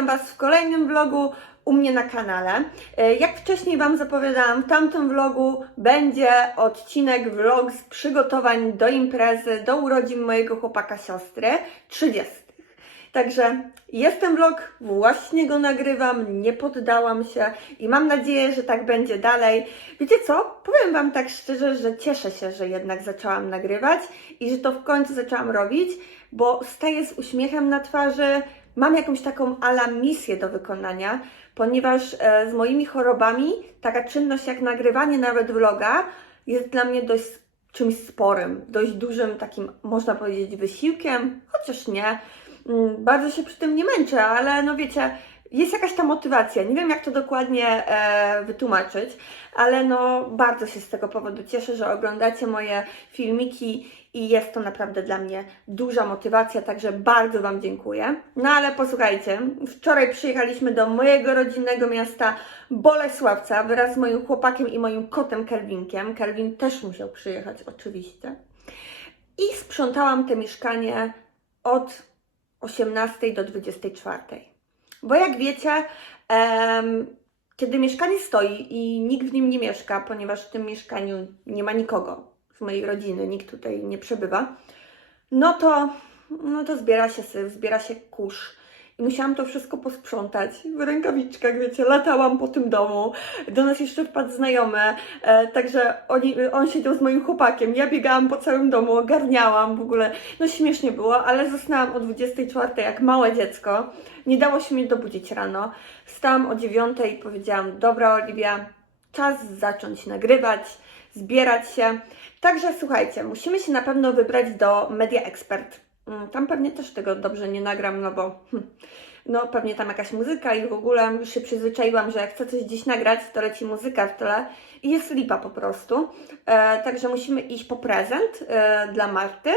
witam Was w kolejnym vlogu u mnie na kanale. E, Jak wcześniej Wam zapowiadałam, w tamtym vlogu będzie odcinek vlog z przygotowań do imprezy, do urodzin mojego chłopaka siostry, 30. Także jest ten vlog, właśnie go nagrywam, nie poddałam się i mam nadzieję, że tak będzie dalej. Wiecie co? Powiem Wam tak szczerze, że cieszę się, że jednak zaczęłam nagrywać i że to w końcu zaczęłam robić, bo staję z uśmiechem na twarzy, mam jakąś taką ala misję do wykonania, ponieważ e, z moimi chorobami taka czynność jak nagrywanie nawet vloga jest dla mnie dość czymś sporym, dość dużym takim, można powiedzieć, wysiłkiem, chociaż nie. Mm, Bardzo się przy tym nie męczę, ale no wiecie, jest jakaś ta motywacja. Nie wiem, jak to dokładnie e, wytłumaczyć, ale no bardzo się z tego powodu cieszę, że oglądacie moje filmiki i jest to naprawdę dla mnie duża motywacja, także bardzo Wam dziękuję. No ale posłuchajcie, wczoraj przyjechaliśmy do mojego rodzinnego miasta Bolesławca wraz z moim chłopakiem i moim kotem Kelvinkiem. Kelvin też musiał przyjechać oczywiście. I sprzątałam te mieszkanie od 18 do 24. Bo jak wiecie, em, kiedy mieszkanie stoi i nikt w nim nie mieszka, ponieważ w tym mieszkaniu nie ma nikogo mojej rodziny, nikt tutaj nie przebywa, no to, no to zbiera się syf, zbiera się kurz. I musiałam to wszystko posprzątać w rękawiczkach, wiecie, latałam po tym domu. Do nas jeszcze wpadł znajomy, e, także oni, on siedział z moim chłopakiem. Ja biegałam po całym domu, ogarniałam w ogóle. No śmiesznie było, ale zasnęłam o 24 jak małe dziecko. Nie dało się mnie dobudzić rano. Wstałam o 9 i powiedziałam: Dobra, Oliwia, czas zacząć nagrywać, zbierać się. Także słuchajcie, musimy się na pewno wybrać do Media Expert. Mm, Tam pewnie też tego dobrze nie nagram, no bo hm, no pewnie tam jakaś muzyka i w ogóle już się przyzwyczaiłam, że jak chcę coś gdzieś nagrać, to leci muzyka w tle i jest lipa po prostu. E, także musimy iść po prezent e, dla Marty.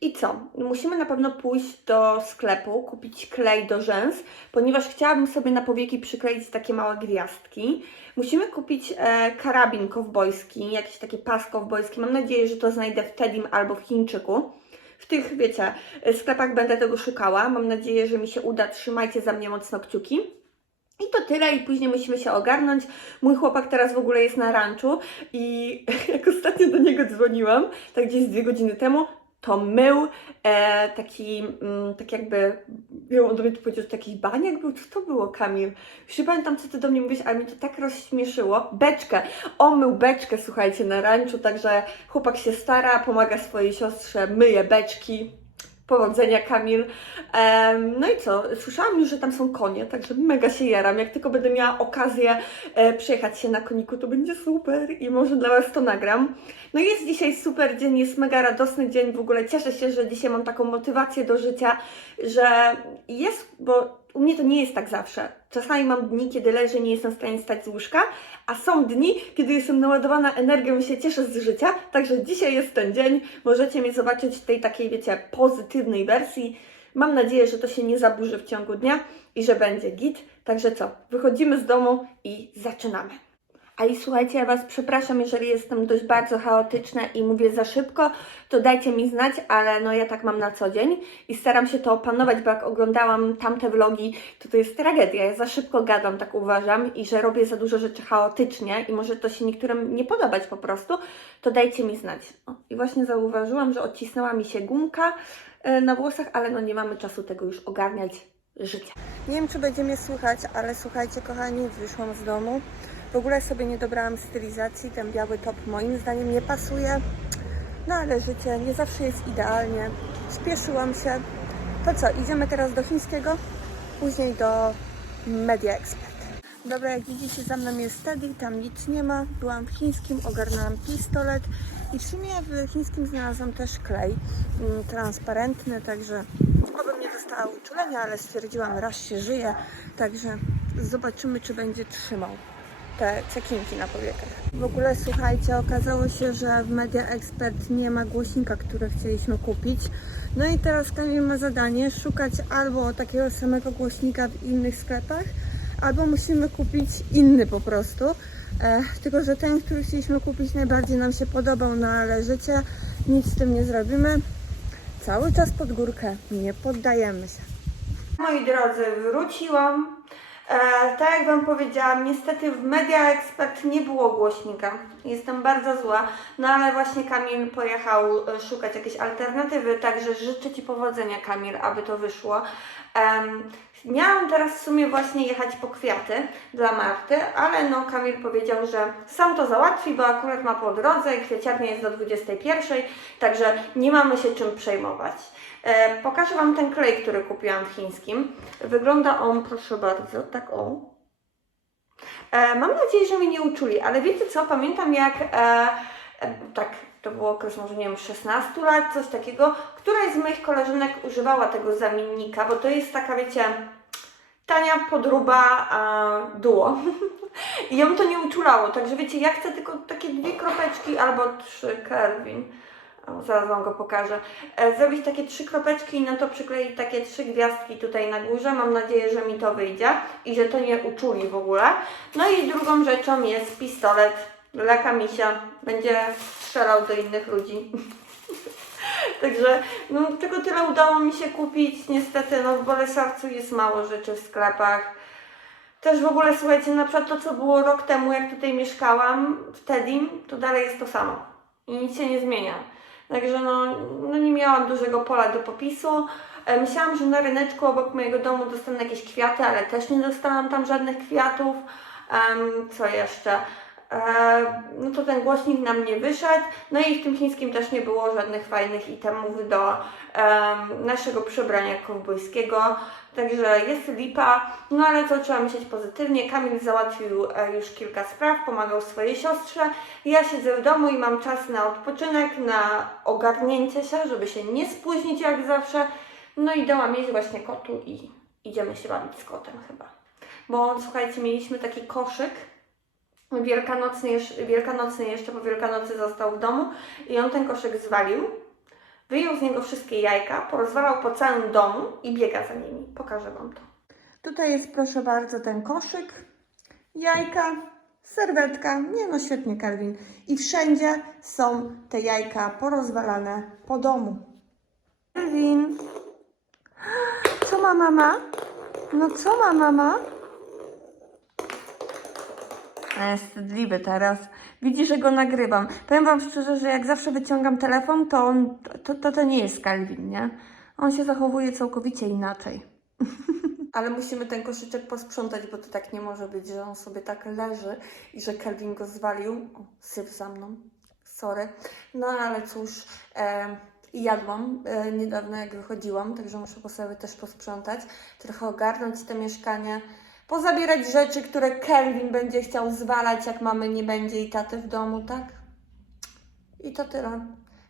I co? Musimy na pewno pójść do sklepu, kupić klej do rzęs, ponieważ chciałabym sobie na powieki przykleić takie małe gwiazdki. Musimy kupić e, karabin kowbojski, jakiś taki pas kowbojski. Mam nadzieję, że to znajdę w Tedim albo w Chińczyku. W tych, wiecie, e, sklepach będę tego szukała. Mam nadzieję, że mi się uda. Trzymajcie za mnie mocno kciuki. I to tyle, i później musimy się ogarnąć. Mój chłopak teraz w ogóle jest na ranczu i jak ostatnio do niego dzwoniłam, tak gdzieś dwie godziny temu, to mył e, taki, mm, tak jakby, wiem, on do mnie tu powiedział, że to jakiś baniak był, co to było, Kamil? Już nie pamiętam, co ty do mnie mówisz, ale mnie to tak rozśmieszyło. Beczkę, on mył beczkę, słuchajcie, na ranczu, także chłopak się stara, pomaga swojej siostrze, myje beczki. Powodzenia, Kamil. No i co? Słyszałam już, że tam są konie, także mega się jaram. Jak tylko będę miała okazję e, przejechać się na koniku, to będzie super i może dla Was to nagram. No jest dzisiaj super dzień, jest mega radosny dzień. W ogóle cieszę się, że dzisiaj mam taką motywację do życia, że jest, bo u mnie to nie jest tak zawsze. Czasami mam dni, kiedy leżę, nie jestem w stanie stać z łóżka, a są dni, kiedy jestem naładowana energią i się cieszę z życia. Także dzisiaj jest ten dzień. Możecie mnie zobaczyć w tej takiej, wiecie, pozytywnej wersji. Mam nadzieję, że to się nie zaburzy w ciągu dnia i że będzie git. Także co? Wychodzimy z domu i zaczynamy. A i słuchajcie, ja Was przepraszam, jeżeli jestem dość bardzo chaotyczna i mówię za szybko, to dajcie mi znać, ale no ja tak mam na co dzień i staram się to opanować, bo jak oglądałam tamte vlogi, to to jest tragedia. Ja za szybko gadam, tak uważam, i że robię za dużo rzeczy chaotycznie i może to się niektórym nie podobać po prostu, to dajcie mi znać. O, I właśnie zauważyłam, że odcisnęła mi się gumka e, na włosach, ale no nie mamy czasu tego już ogarniać życia. Nie wiem, czy będzie mnie słychać, ale słuchajcie, kochani, wyszłam z domu. W ogóle sobie nie dobrałam stylizacji, ten biały top moim zdaniem nie pasuje. No ale życie nie zawsze jest idealnie. Spieszyłam się. To co, idziemy teraz do chińskiego, później do Media Expert. Dobra, jak widzicie, za mną jest Teddy, tam nic nie ma. Byłam w chińskim, ogarnęłam pistolet i w sumie w chińskim znalazłam też klej mm, transparentny, także obym nie dostała uczulenia, ale stwierdziłam, raz się żyje, także zobaczymy, czy będzie trzymał te cekinki na powiekach. W ogóle słuchajcie, okazało się, że w Media Expert nie ma głośnika, który chcieliśmy kupić. No i teraz Kamil ma zadanie szukać albo takiego samego głośnika w innych sklepach, albo musimy kupić inny po prostu. E, tylko, że ten, który chcieliśmy kupić najbardziej nam się podobał, no ale życie, nic z tym nie zrobimy. Cały czas pod górkę, nie poddajemy się. Moi drodzy, wróciłam. E, tak jak Wam powiedziałam, niestety w Media Expert nie było głośnika. Jestem bardzo zła, no ale właśnie Kamil pojechał e, szukać jakiejś alternatywy, także życzę Ci powodzenia Kamil, aby to wyszło. Miałam teraz w sumie właśnie jechać po kwiaty dla Marty, ale no Kamil powiedział, że sam to załatwi, bo akurat ma po drodze i kwieciarnia jest do 21, także nie mamy się czym przejmować. E, pokażę Wam ten klej, który kupiłam w chińskim. Wygląda on, proszę bardzo, tak o. E, mam nadzieję, że mnie nie uczuli, ale wiecie co, pamiętam jak e, e, tak, to było okres może nie wiem 16 lat, coś takiego, któraś z moich koleżanek używała tego zamiennika, bo to jest taka, wiecie, tania podróba e, duo. I ją to nie uczulało, także wiecie, ja chcę tylko takie dwie kropeczki albo trzy Kelvin. O, zaraz Wam go pokażę. E, zrobić takie trzy kropeczki i na to przykleić takie trzy gwiazdki tutaj na górze. Mam nadzieję, że mi to wyjdzie i że to nie uczuli w ogóle. No i drugą rzeczą jest pistolet dla Kamisia. Będzie strzelał do innych ludzi. Także no, tylko tyle udało mi się kupić. Niestety no, w Bolesławcu jest mało rzeczy w sklepach. Też w ogóle słuchajcie, na przykład to co było rok temu, jak tutaj mieszkałam, wtedy, to dalej jest to samo. I nic się nie zmienia. Także no, no nie miałam dużego pola do popisu. E, Myślałam, że na ryneczku obok mojego domu dostanę jakieś kwiaty, ale też nie dostałam tam żadnych kwiatów. Em, co jeszcze? E, no to ten głośnik nam nie wyszedł. No i w tym chińskim też nie było żadnych fajnych itemów do em, naszego przebrania kowbojskiego. Także jest lipa, no ale to trzeba myśleć pozytywnie. Kamil załatwił e, już kilka spraw, pomagał swojej siostrze. Ja siedzę w domu i mam czas na odpoczynek, na ogarnięcie się, żeby się nie spóźnić jak zawsze. No i dałam jeść właśnie kotu i idziemy się bawić z kotem chyba. Bo słuchajcie, mieliśmy taki koszyk wielkanocny, jeszcze- wielkanocny jeszcze po Wielkanocy został w domu i on ten koszyk zwalił. Wyjął z niego wszystkie jajka, porozwalał po całym domu i biega za nimi. Pokażę Wam to. Tutaj jest, proszę bardzo, ten koszyk, jajka, serwetka. Nie no, świetnie, Kelvin. I wszędzie są te jajka porozwalane po domu. Kelvin, co ma mama? No co ma mama? Wstydliwy teraz. Widzi, że go nagrywam. Powiem Wam szczerze, że jak zawsze wyciągam telefon, to on, to, to, to nie jest Calvin, nie? On się zachowuje całkowicie inaczej. Ale musimy ten koszyczek posprzątać, bo to tak nie może być, że on sobie tak leży i że Kelvin go zwalił. O, syf za mną. Sorry. No ale cóż, e, jadłam e, niedawno jak wychodziłam, także muszę po sobie też posprzątać, trochę ogarnąć to mieszkanie pozabierać rzeczy, które Kelvin będzie chciał zwalać, jak mamy nie będzie i taty w domu, tak? I to tyle.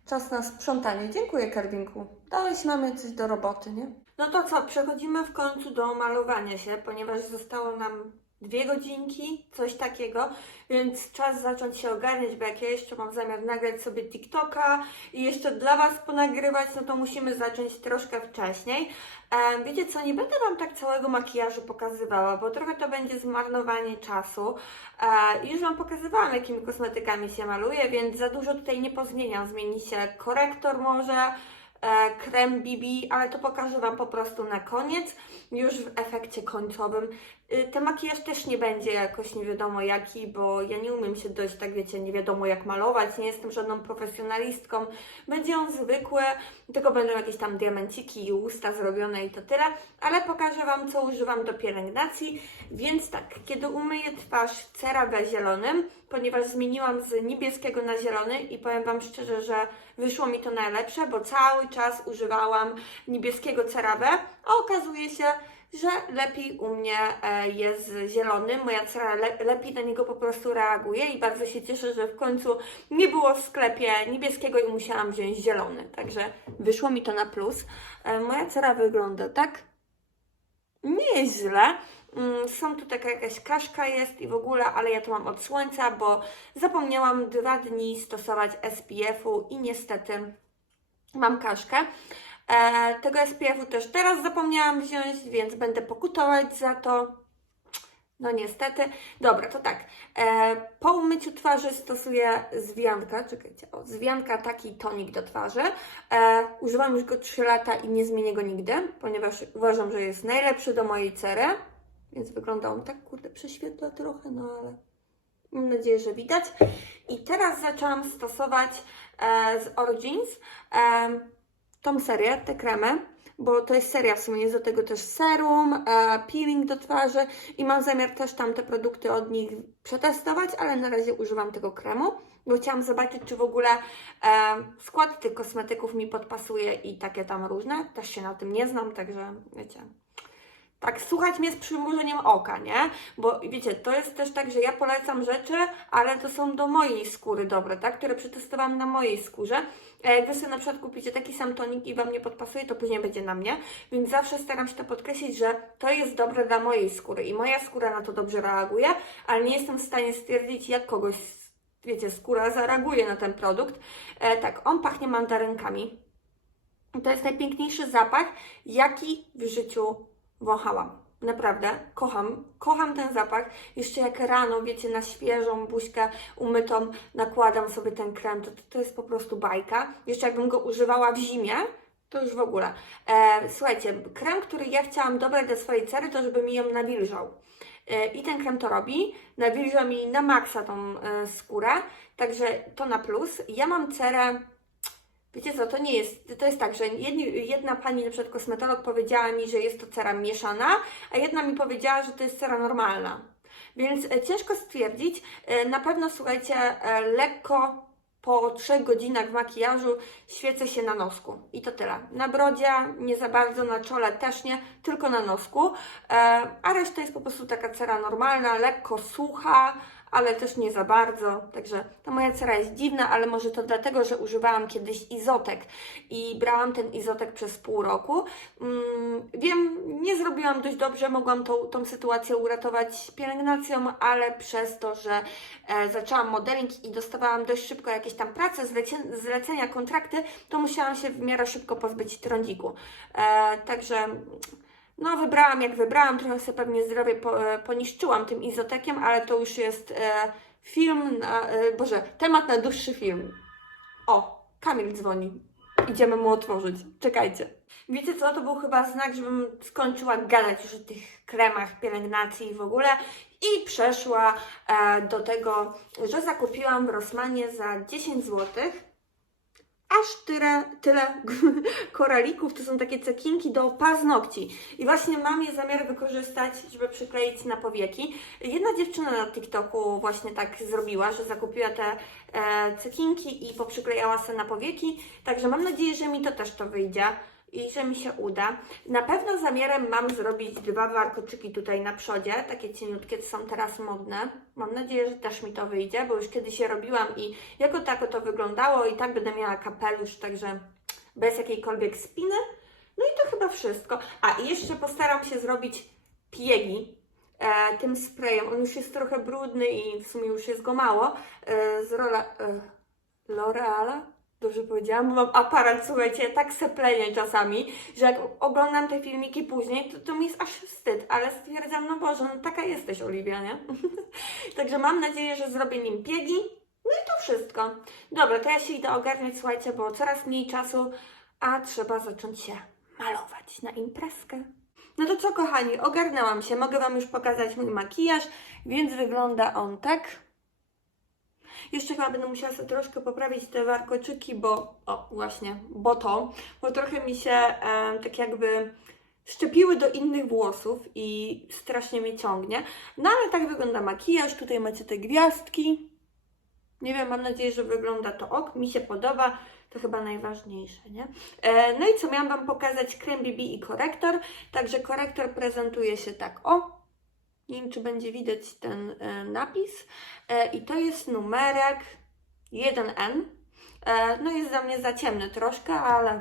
Czas na sprzątanie. Dziękuję, Kelvinku. Dałeś mamie coś do roboty, nie? No to co, przechodzimy w końcu do malowania się, ponieważ zostało nam dwie godzinki, coś takiego, więc czas zacząć się ogarniać, bo jak ja jeszcze mam zamiar nagrać sobie TikToka i jeszcze dla Was ponagrywać, no to musimy zacząć troszkę wcześniej. E, wiecie co, nie będę Wam tak całego makijażu pokazywała, bo trochę to będzie zmarnowanie czasu. E, już Wam pokazywałam, jakimi kosmetykami się maluje, więc za dużo tutaj nie pozmieniam. Zmieni się korektor może, krem BB, ale to pokażę Wam po prostu na koniec, już w efekcie końcowym. Y, Ten makijaż też nie będzie jakoś nie wiadomo jaki, bo ja nie umiem się dojść, tak wiecie, nie wiadomo jak malować, nie jestem żadną profesjonalistką. Będzie on zwykły, tylko będą jakieś tam diamenciki i usta zrobione i to tyle, ale pokażę Wam, co używam do pielęgnacji. Więc tak, kiedy umyję twarz CeraVe zielonym, ponieważ zmieniłam z niebieskiego na zielony i powiem Wam szczerze, że wyszło mi to najlepsze, bo cały czas używałam niebieskiego CeraVe, a okazuje się, że lepiej u mnie e, jest zielony. Moja cera le, lepiej na niego po prostu reaguje i bardzo się cieszę, że w końcu nie było w sklepie niebieskiego i musiałam wziąć zielony. Także wyszło mi to na plus. E, moja cera wygląda tak. Nie jest. Mm, Są tu taka jakaś kaszka jest i w ogóle, ale ja to mam od słońca, bo zapomniałam dwa dni stosować SPF-u i niestety mam kaszkę. E, tego SPF-u też teraz zapomniałam wziąć, więc będę pokutować za to. No niestety. Dobra, to tak. E, po umyciu twarzy stosuję zwianka. Czekajcie, o, zwianka taki tonik do twarzy. E, używam już go 3 lata i nie zmienię go nigdy, ponieważ uważam, że jest najlepszy do mojej cery. Więc wygląda on tak, kurde, prześwietla trochę, no ale mam nadzieję, że widać. I teraz zaczęłam stosować e, z Origins e, tą serię, te kremy, bo to jest seria w sumie, jest do tego też serum, e, peeling do twarzy i mam zamiar też tam te produkty od nich przetestować, ale na razie używam tego kremu, bo chciałam zobaczyć, czy w ogóle e, skład tych kosmetyków mi podpasuje i takie tam różne. Też się na tym nie znam, także wiecie. Tak, słuchać mnie z przymrużeniem oka, nie? Bo wiecie, to jest też tak, że ja polecam rzeczy, ale to są do mojej skóry dobre, tak? Które przetestowałam na mojej skórze. Jak Wy sobie na przykład kupicie taki sam tonik i Wam nie podpasuje, to później będzie na mnie. Więc zawsze staram się to podkreślić, że to jest dobre dla mojej skóry i moja skóra na to dobrze reaguje, ale nie jestem w stanie stwierdzić, jak kogoś, wiecie, skóra zareaguje na ten produkt. E, tak, on pachnie mandarynkami. To jest najpiękniejszy zapach, jaki w życiu wąchałam. Naprawdę, kocham, kocham ten zapach. Jeszcze jak rano, wiecie, na świeżą buźkę umytą nakładam sobie ten krem, to, to jest po prostu bajka. Jeszcze jakbym go używała w zimie, to już w ogóle. E, słuchajcie, krem, który ja chciałam dobrać do swojej cery, to żeby mi ją nawilżał. E, I ten krem to robi. Nawilża mi na maksa tą e, skórę, także to na plus. Ja mam cerę Wiecie co, to nie jest, to jest tak, że jedni, jedna pani, na przykład kosmetolog powiedziała mi, że jest to cera mieszana, a jedna mi powiedziała, że to jest cera normalna. Więc e, ciężko stwierdzić, E, na pewno słuchajcie, e, lekko po 3 godzinach w makijażu świecę się na nosku i to tyle. Na brodzie nie za bardzo, na czole też nie, tylko na nosku, a reszta jest po prostu taka cera normalna, lekko sucha, ale też nie za bardzo. Także ta moja cera jest dziwna, ale może to dlatego, że używałam kiedyś izotek i brałam ten izotek przez pół roku. Mm, wiem, nie zrobiłam dość dobrze, mogłam tą, tą sytuację uratować pielęgnacją, ale przez to, że e, zaczęłam modeling i dostawałam dość szybko jakieś tam prace, zlecie, zlecenia, kontrakty, to musiałam się w miarę szybko pozbyć trądziku. E, także no, wybrałam jak wybrałam, trochę sobie pewnie zdrowie e, poniszczyłam tym izotekiem, ale to już jest e, film, na, e, Boże, temat na dłuższy film. O, Kamil dzwoni. Idziemy mu otworzyć. Czekajcie. Wiecie co, to był chyba znak, żebym skończyła gadać już o tych kremach, pielęgnacji i w ogóle i przeszła do tego, że zakupiłam w Rossmanie za 10 złotych aż tyle, tyle koralików, to są takie cekinki do paznokci. I właśnie mam je zamiar wykorzystać, żeby przykleić na powieki. Jedna dziewczyna na TikToku właśnie tak zrobiła, że zakupiła te e, cekinki i poprzyklejała sobie na powieki. Także mam nadzieję, że mi to też to wyjdzie i że mi się uda. Na pewno zamiarem mam zrobić dwa warkoczyki tutaj na przodzie, takie cieniutkie, są teraz modne. Mam nadzieję, że też mi to wyjdzie, bo już kiedyś je robiłam i jako tako to wyglądało i tak będę miała kapelusz, także bez jakiejkolwiek spiny. No i to chyba wszystko. A i jeszcze postaram się zrobić piegi e, tym sprayem. On już jest trochę brudny i w sumie już jest go mało. E, z rola... E, L'Oreala? Dobrze powiedziałam, bo mam aparat, słuchajcie, tak seplenię czasami, że jak oglądam te filmiki później, to, to mi jest aż wstyd, ale stwierdzam, no Boże, no taka jesteś, Oliwia, nie? Także mam nadzieję, że zrobię nim piegi, no i to wszystko. Dobra, to ja się idę ogarniać, słuchajcie, bo coraz mniej czasu, a trzeba zacząć się malować na imprezkę. No to co, kochani, ogarnęłam się, mogę Wam już pokazać mój makijaż, więc wygląda on tak. Jeszcze chyba będę musiała sobie troszkę poprawić te warkoczyki, bo, o właśnie, bo to, bo trochę mi się e, tak jakby szczepiły do innych włosów i strasznie mnie ciągnie. No ale tak wygląda makijaż, tutaj macie te gwiazdki. Nie wiem, mam nadzieję, że wygląda to ok, mi się podoba, to chyba najważniejsze, nie? E, no i co, miałam Wam pokazać krem BB i korektor, także korektor prezentuje się tak, o, nie wiem, czy będzie widać ten e, napis. E, I to jest numerek 1N. E, no jest dla mnie za ciemny troszkę, ale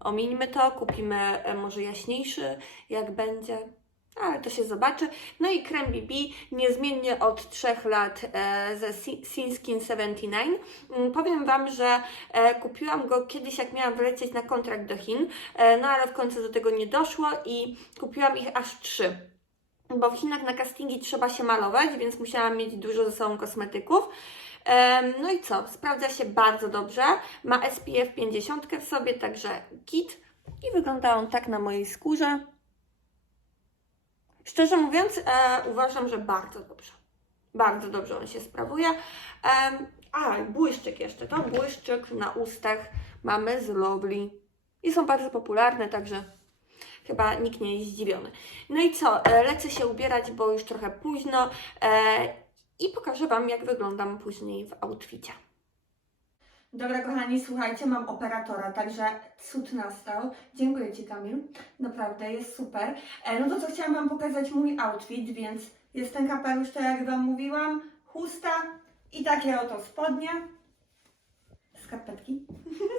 omińmy to. Kupimy może jaśniejszy, jak będzie. Ale to się zobaczy. No i krem BB niezmiennie od 3 lat ze Si- Sin Skin 79. Mm, Powiem Wam, że kupiłam go kiedyś, jak miałam wlecieć na kontrakt do Chin, no ale w końcu do tego nie doszło i kupiłam ich aż 3. bo w Chinach na castingi trzeba się malować, więc musiałam mieć dużo ze sobą kosmetyków. No i co? Sprawdza się bardzo dobrze. Ma SPF 50 w sobie, także kit. I wygląda on tak na mojej skórze. Szczerze mówiąc, e, uważam, że bardzo dobrze. Bardzo dobrze on się sprawuje. Em, a, błyszczyk jeszcze. To błyszczyk na ustach mamy z Lovely. I są bardzo popularne, także chyba nikt nie jest zdziwiony. No i co? E, lecę się ubierać, bo już trochę późno. E, I pokażę Wam, jak wyglądam później w outficie. Dobra, kochani, słuchajcie, mam operatora, także cud nastał. Dziękuję Ci, Kamil. Naprawdę, jest super. E, no to co, chciałam Wam pokazać mój outfit, więc jest ten kapelusz, tak jak Wam mówiłam, chusta i takie oto spodnie. Skarpetki.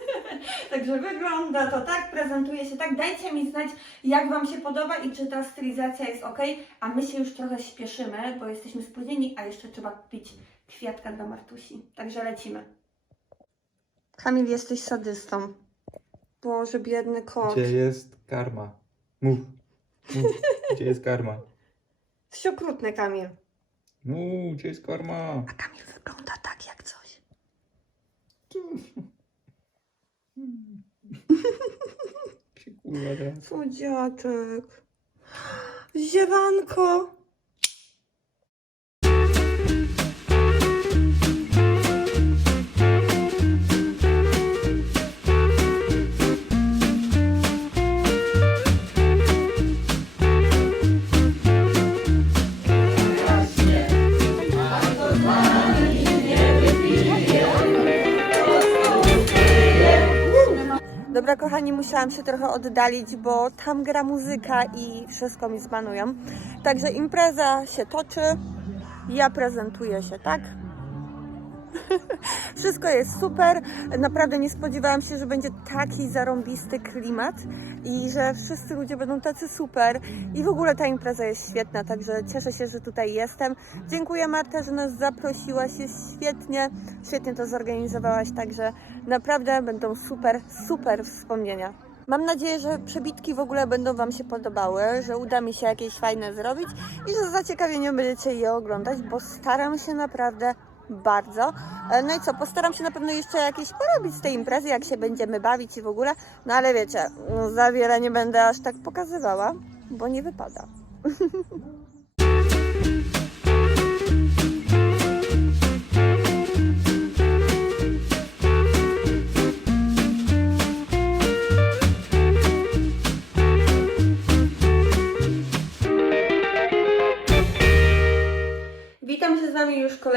Także wygląda to tak, prezentuje się tak. Dajcie mi znać, jak Wam się podoba i czy ta stylizacja jest ok. A my się już trochę śpieszymy, bo jesteśmy spóźnieni, a jeszcze trzeba kupić kwiatka dla Martusi. Także lecimy. Kamil, jesteś sadystą. Boże, biedny kot. Gdzie jest karma? Mów. Mów. Gdzie jest karma? Jesteś okrutny, Kamil. Mów, gdzie jest karma? A Kamil wygląda tak jak coś. Teraz. Słodziaczek. Ziewanko. Kochani, musiałam się trochę oddalić, bo tam gra muzyka i wszystko mi zmanują. Także impreza się toczy, ja prezentuję się, tak? Wszystko jest super. Naprawdę nie spodziewałam się, że będzie taki zarąbisty klimat i że wszyscy ludzie będą tacy super. I w ogóle ta impreza jest świetna, także cieszę się, że tutaj jestem. Dziękuję Marta, że nas zaprosiłaś. Jest świetnie, świetnie to zorganizowałaś, także naprawdę będą super, super wspomnienia. Mam nadzieję, że przebitki w ogóle będą Wam się podobały, że uda mi się jakieś fajne zrobić i że z zaciekawieniem będziecie je oglądać, bo staram się naprawdę bardzo. E, No i co, postaram się na pewno jeszcze jakieś porobić z tej imprezy, jak się będziemy bawić i w ogóle. No ale wiecie, no za wiele nie będę aż tak pokazywała, bo nie wypada.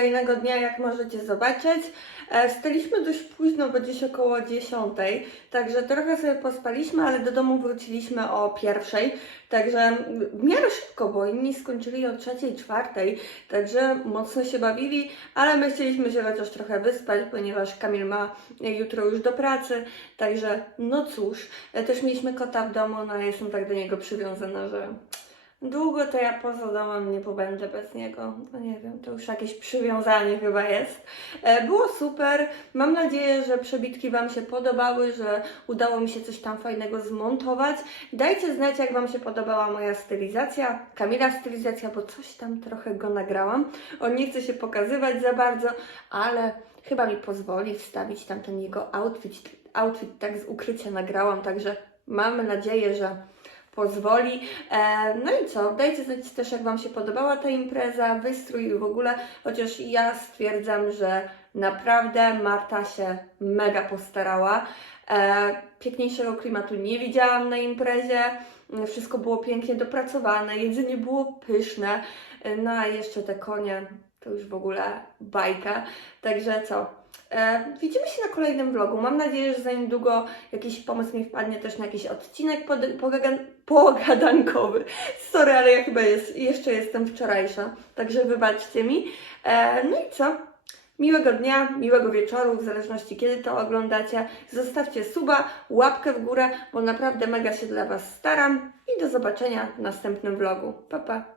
kolejnego dnia, jak możecie zobaczyć. E, Staliśmy dość późno, bo gdzieś około 10, także trochę sobie pospaliśmy, ale do domu wróciliśmy o pierwszej, także w miarę szybko, bo inni skończyli o trzeciej, czwartej, także mocno się bawili, ale my chcieliśmy się chociaż trochę wyspać, ponieważ Kamil ma jutro już do pracy, także no cóż, E, też mieliśmy kota w domu, no ja jestem tak do niego przywiązana, że Długo to ja poza domem nie pobędę bez niego. No nie wiem, to już jakieś przywiązanie chyba jest. E, Było super. Mam nadzieję, że przebitki Wam się podobały, że udało mi się coś tam fajnego zmontować. Dajcie znać, jak Wam się podobała moja stylizacja, Kamila stylizacja, bo coś tam trochę go nagrałam. On nie chce się pokazywać za bardzo, ale chyba mi pozwoli wstawić tam ten jego outfit, outfit tak z ukrycia nagrałam, także mamy nadzieję, że pozwoli. E, no i co? Dajcie znać też, jak Wam się podobała ta impreza, wystrój i w ogóle, chociaż ja stwierdzam, że naprawdę Marta się mega postarała. E, piękniejszego klimatu nie widziałam na imprezie. Wszystko było pięknie dopracowane, jedzenie było pyszne. E, No a jeszcze te konie to już w ogóle bajka. Także co? Widzimy się na kolejnym vlogu. Mam nadzieję, że za niedługo jakiś pomysł mi wpadnie też na jakiś odcinek pod, pogadankowy. Sorry, ale ja chyba jest, jeszcze jestem wczorajsza, także wybaczcie mi. E, no i co? Miłego dnia, miłego wieczoru, w zależności kiedy to oglądacie. Zostawcie suba, łapkę w górę, bo naprawdę mega się dla Was staram. I do zobaczenia w następnym vlogu. Pa, pa!